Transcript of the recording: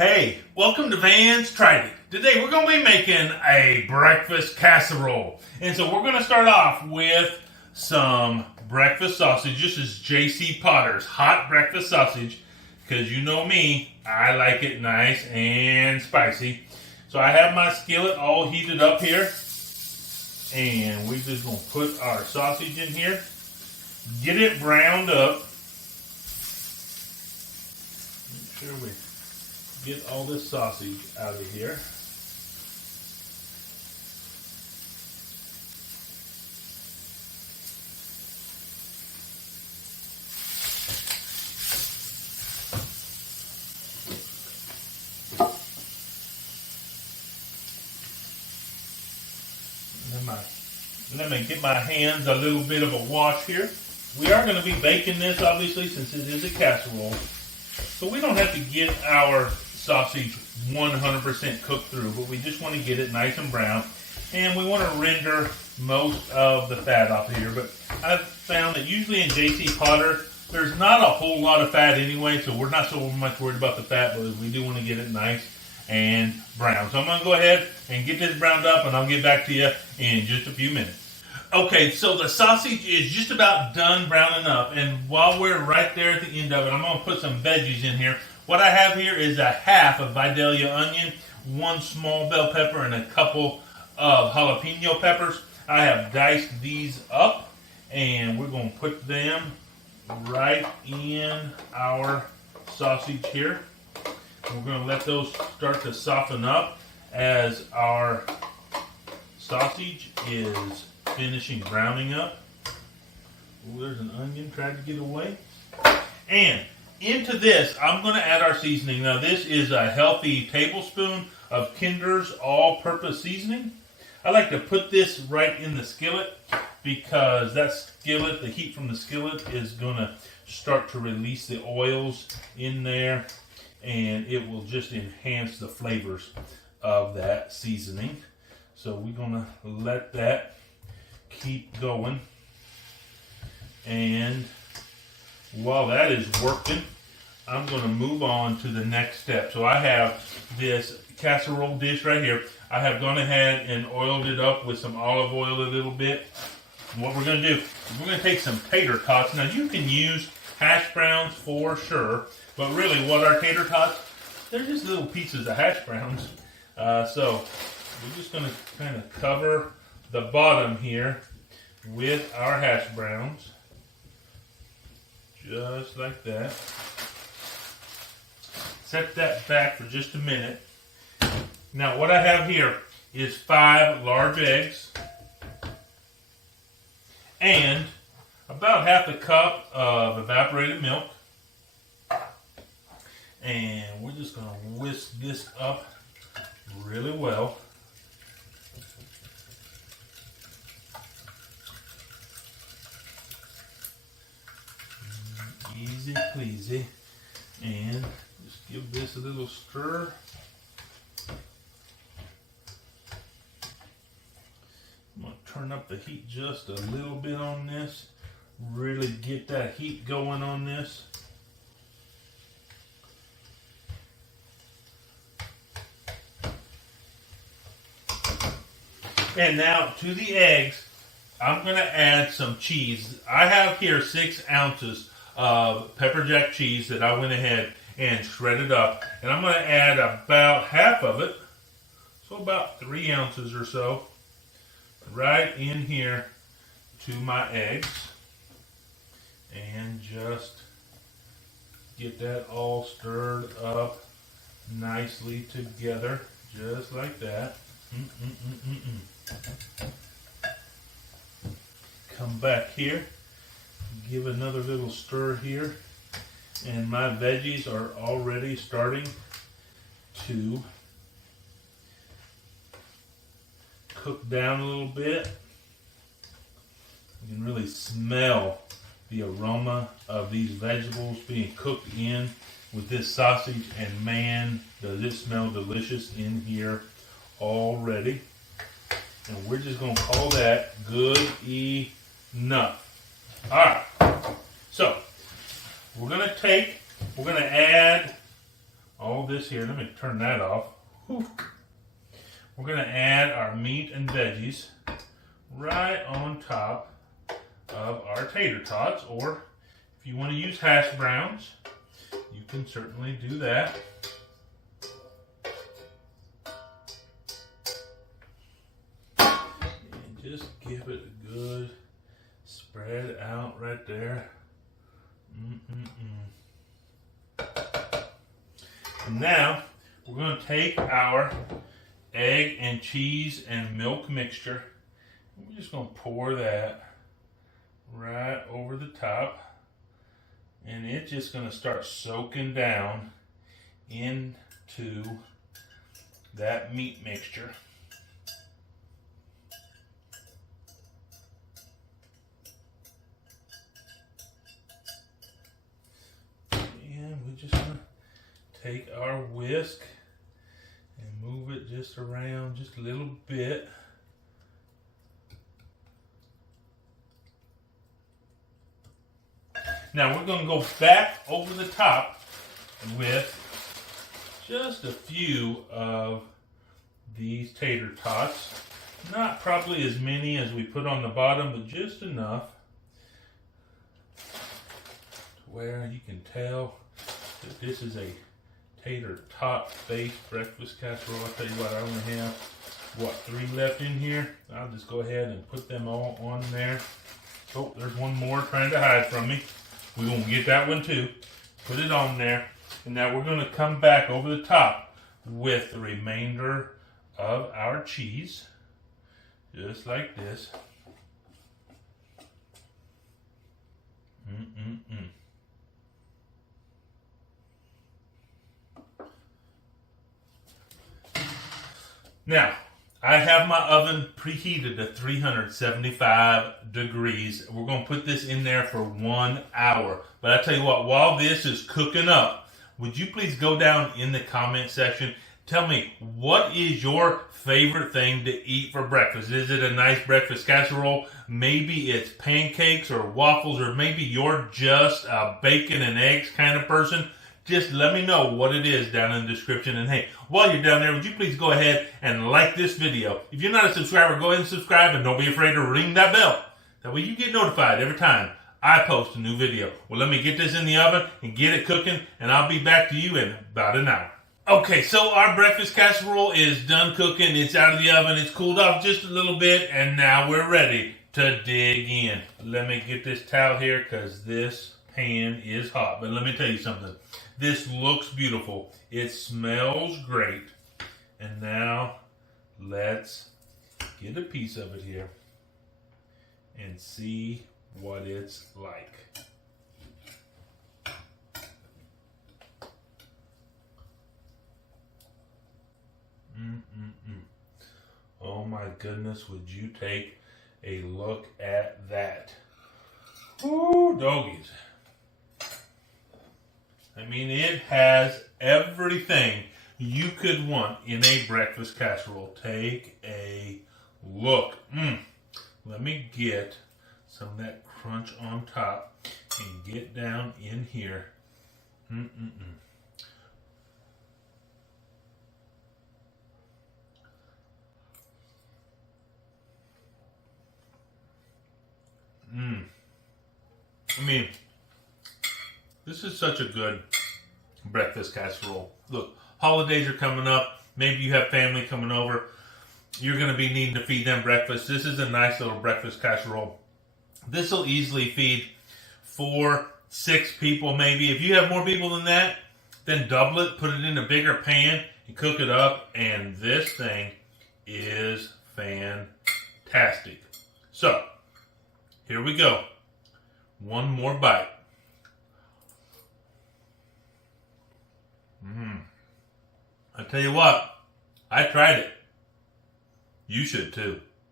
Hey, welcome to Van's Tried It. Today we're going to be making a breakfast casserole. And so we're going to start off with some breakfast sausage. This is J.C. Potter's hot breakfast sausage. Because you know me, I like it nice and spicy. So I have my skillet all heated up here. And we're just going to put our sausage in here. Get it browned up. Make sure we get all this sausage out of here. Let me get my hands a little bit of a wash here. We are going to be baking this, obviously, since it is a casserole. So we don't have to get our sausage 100% cooked through, but we just want to get it nice and brown. And we want to render most of the fat off of here. But I've found that usually in J.C. Potter, there's not a whole lot of fat anyway, so we're not so much worried about the fat, but we do want to get it nice and brown. So I'm going to go ahead and get this browned up, and I'll get back to you in just a few minutes. Okay, so the sausage is just about done browning up, and while we're right there at the end of it, I'm going to put some veggies in here. What I have here is a half of Vidalia onion, one small bell pepper, and a couple of jalapeno peppers. I have diced these up, and we're going to put them right in our sausage here. We're going to let those start to soften up as our sausage is finishing browning up. Oh, there's an onion tried to get away. And into this, I'm going to add our seasoning. Now, this is a healthy tablespoon of Kinder's all-purpose seasoning. I like to put this right in the skillet because that skillet, the heat from the skillet, is going to start to release the oils in there, and it will just enhance the flavors of that seasoning. So we're going to let that keep going. And while that is working, I'm going to move on to the next step. So I have this casserole dish right here. I have gone ahead and oiled it up with some olive oil a little bit. And what we're going to do is we're going to take some tater tots. Now you can use hash browns for sure, but really what are tater tots? They're just little pieces of hash browns. So we're just going to kind of cover the bottom here with our hash browns. Just like that. Set that back for just a minute. Now what I have here is 5 large eggs and about half a cup of evaporated milk. And we're just going to whisk this up really well. Easy pleasy. And just give this a little stir. I'm going to turn up the heat just a little bit on this. Really get that heat going on this. And now to the eggs, I'm going to add some cheese. I have here 6 ounces of pepper jack cheese that I went ahead and shredded up. And I'm going to add about half of it, so about 3 ounces or so, right in here to my eggs. And just get that all stirred up nicely together, just like that. Come back here, give another little stir here, and my veggies are already starting to cook down a little bit. You can really smell the aroma of these vegetables being cooked in with this sausage, and man, does it smell delicious in here already. And we're just going to call that good enough. Alright, so we're going to add all this here. Let me turn that off. Whew. We're going to add our meat and veggies right on top of our tater tots, or if you want to use hash browns, you can certainly do that. And just give it a good spread out right there. And now we're going to take our egg and cheese and milk mixture. We're just going to pour that right over the top, and it's just going to start soaking down into that meat mixture. And we're just going to take our whisk and move it just around just a little bit. Now we're going to go back over the top with just a few of these tater tots. Not probably as many as we put on the bottom, but just enough to where you can tell that this is a tater tot based breakfast casserole. I'll tell you what, I only have, 3 left in here. I'll just go ahead and put them all on there. Oh, there's one more trying to hide from me. We're going to get that one too. Put it on there. And now we're going to come back over the top with the remainder of our cheese. Just like this. Now, I have my oven preheated to 375 degrees. We're going to put this in there for 1 hour. But I tell you what, while this is cooking up, would you please go down in the comment section? Tell me, what is your favorite thing to eat for breakfast? Is it a nice breakfast casserole? Maybe it's pancakes or waffles, or maybe you're just a bacon and eggs kind of person. Just let me know what it is down in the description. And hey, while you're down there, would you please go ahead and like this video? If you're not a subscriber, go ahead and subscribe, and don't be afraid to ring that bell. That way you get notified every time I post a new video. Well, let me get this in the oven and get it cooking, and I'll be back to you in about an hour. Okay, so our breakfast casserole is done cooking. It's out of the oven. It's cooled off just a little bit, and now we're ready to dig in. Let me get this towel here because this pan is hot. But let me tell you something. This looks beautiful. It smells great. And now let's get a piece of it here and see what it's like. Oh my goodness, would you take a look at that? Ooh, doggies. I mean, it has everything you could want in a breakfast casserole. Take a look. Let me get some of that crunch on top and get down in here. I mean, this is such a good breakfast casserole. Look, holidays are coming up. Maybe you have family coming over. You're going to be needing to feed them breakfast. This is a nice little breakfast casserole. This will easily feed 4, 6 people maybe. If you have more people than that, then double it, put it in a bigger pan, and cook it up. And this thing is fantastic. So, here we go. One more bite. I tell you what, I tried it. You should too.